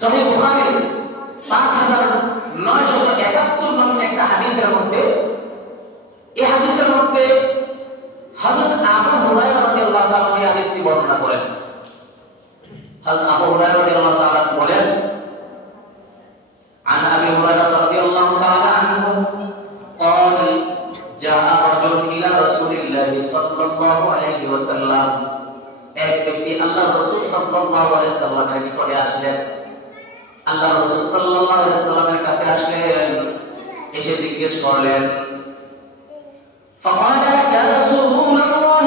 সহিহ বুখারী 5971 নম্বর একটা হাদিসের মধ্যে, এই হাদিসের মধ্যে হযরত আবু হুরায়রা রাদিয়াল্লাহু তাআলা এই হাদিসটি বর্ণনা করেন। হযরত আবু হুরায়রা রাদিয়াল্লাহু তাআলা বলেন, عن أبي هريرة رضي الله تعالى عنه قال جاء رجل إلى رسول الله صلى الله عليه وسلم, এক ব্যক্তি আল্লাহর রাসূল সাল্লাল্লাহু আলাইহি সাল্লামের নিকটে আসলেন। আল্লাহর রাসূল সাল্লাল্লাহু আলাইহি সাল্লামের কাছে আসলেন, এসে জিজ্ঞেস করলেন, فقال يا رسول الله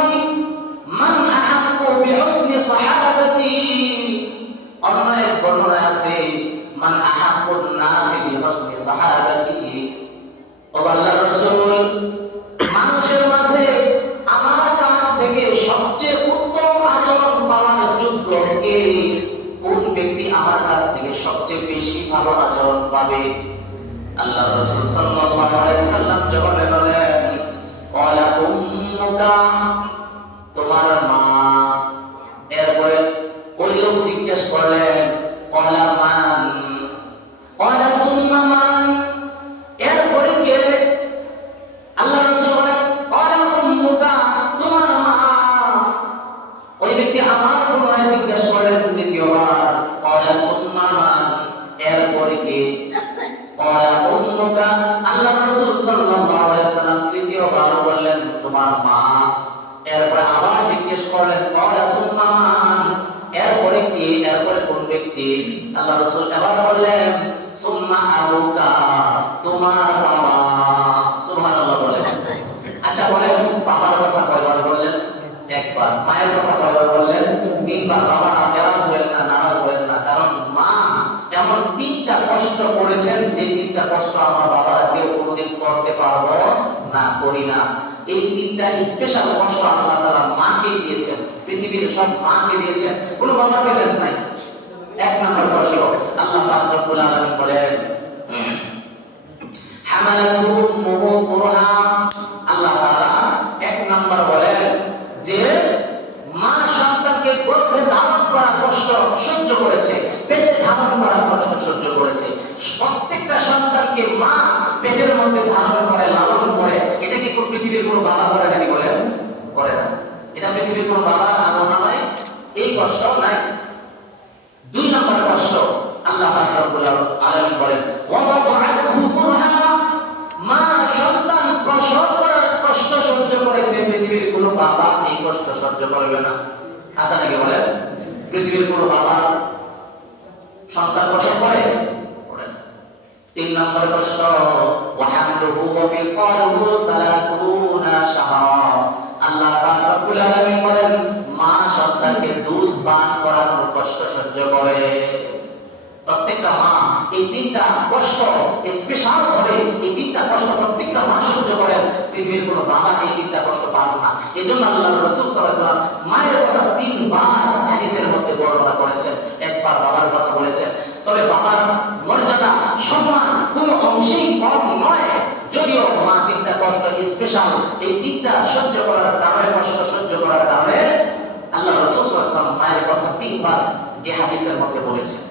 من أحق بحسن صحابتي, অন্য এক বর্ণনা আছে মান আহাব্বুন নাসি বিহসনি সাহাবাতি, ও আল্লাহর রাসূল, মানুষের মাঝে আমার কাছ থেকে সবচেয়ে উত্তম আচরণ পাওয়ার যোগ্য কে? কোন ব্যক্তি আমার কাছ থেকে সবচেয়ে বেশি ভালো আচরণ পাবে? আল্লাহর রাসূল সাল্লাল্লাহু আলাইহি সাল্লাম জবাবে বলেন, ক্বালা উম্মুকা, তোমার মা। এরপরে ওই লোক জিজ্ঞেস করলেন, ক্বালা মান, ক্বালা সুম্মা মান, এরপরে কে? আল্লাহর রাসূল বলেন, ক্বালা উম্মুকা, তোমার মা। ওই ব্যক্তি আবার পুনরায় জিজ্ঞেস করলেন দ্বিতীয়বার, ক্বালা সুম্মা মান, এরপরে কে? ক্বালা উম্মুকা। আল্লাহর রাসূল সাল্লাল্লাহু আলাইহি ওয়াসাল্লাম তৃতীয়বার বললেন, তোমার মা। এরপরে আবার জিজ্ঞেস করলেন, ক্বালা সুম্মা মান, এরপরে কি? এরপরে কোন ব্যক্তি? আল্লাহর রাসূল এবার বললেন, সুম্মা আবুকা, তোমার বাবা। সুবহানাল্লাহ বলেন। আচ্ছা বলেন, বাবার কথা কয়বার বললেন? একবার। মায়ের কথা কয়বার বললেন? তিনবার। বাবা নারাজ হয়েন না, নারাজ হয়েন না, কারণ মা এমন তিনটা কষ্ট করেছেন যে তিনটা কষ্ট আমার বাবারা কেউ কোনোদিন করতে পারবো না, করি না। এই তিনটা স্পেশাল কষ্ট আল্লাহ তাআলা মাকে দিয়েছেন, পৃথিবীর সব মাকে দিয়েছেন, কোনো বাবাকে দেন নাই। এক নম্বর কষ্ট আল্লাহ পাক রব্বুল আলামিন বলেন, হামালাতুহু উম্মুহু কুরহা, আল্লাহ তাআলা এক নম্বর বলেন যে মা সন্তানকে গর্ভে ধারণ করা কষ্ট সহ্য করেছে, পেটে ধারণ করা কষ্ট সহ্য করেছে। প্রত্যেকটা সন্তানকে মা পেটের মধ্যে ধারণ করে, লালন করে, এটা কি কোন পৃথিবীর কোনো বাবা করে নাকি? বলেন, করে না। এটা পৃথিবীর কোনো বাবা আদর নয়, এই কষ্ট নাই। দুই নম্বর কষ্ট আল্লাহ পাক রব্বুল আলামিন বলেন, ওয়া ওয়াদাআতুহু কুরহা, মা সন্তান প্রসব করার কষ্ট সহ্য করেছে, পৃথিবীর কোনো বাবা এই কষ্ট সহ্য করবে না। আশা নাকি? বলেন, পৃথিবীর কোনো বাবা সন্তান প্রসব করে? তিন নম্বর কষ্ট ওয়া হামলুহু ওয়া ফিসালুহু 30 শাহরা, আল্লাহ পাক রব্বুল আলামিন বলেন, মা সন্তানকে দুধ পান করানোর কষ্ট সহ্য করে। প্রত্যেকটা মা এই তিনটা কষ্ট স্পেশাল ভাবে, এই তিনটা কষ্ট প্রত্যেকটা মা সহ্য করেন, পৃথিবীর কোনো বাবা এই তিনটা কষ্ট পাবে না। এজন্য আল্লাহর রাসূল সাল্লাল্লাহু আলাইহি ওয়াসাল্লাম মায়ের কথা তিনবার হাদিসের মধ্যে বর্ণনা করেছেন, একবার বাবার কথা বলেছেন। তবে বাবার মর্যাদা, সম্মান কোনো অংশেই কম নয়, যদিও মা তিনটা কষ্ট স্পেশাল, এই তিনটা সহ্য করার কারণে, কষ্ট সহ্য করার কারণে আল্লাহর রাসূল সাল্লাল্লাহু আলাইহি ওয়াসাল্লাম মায়ের কথা তিনবার এই হাদিসের মধ্যে বলেছেন।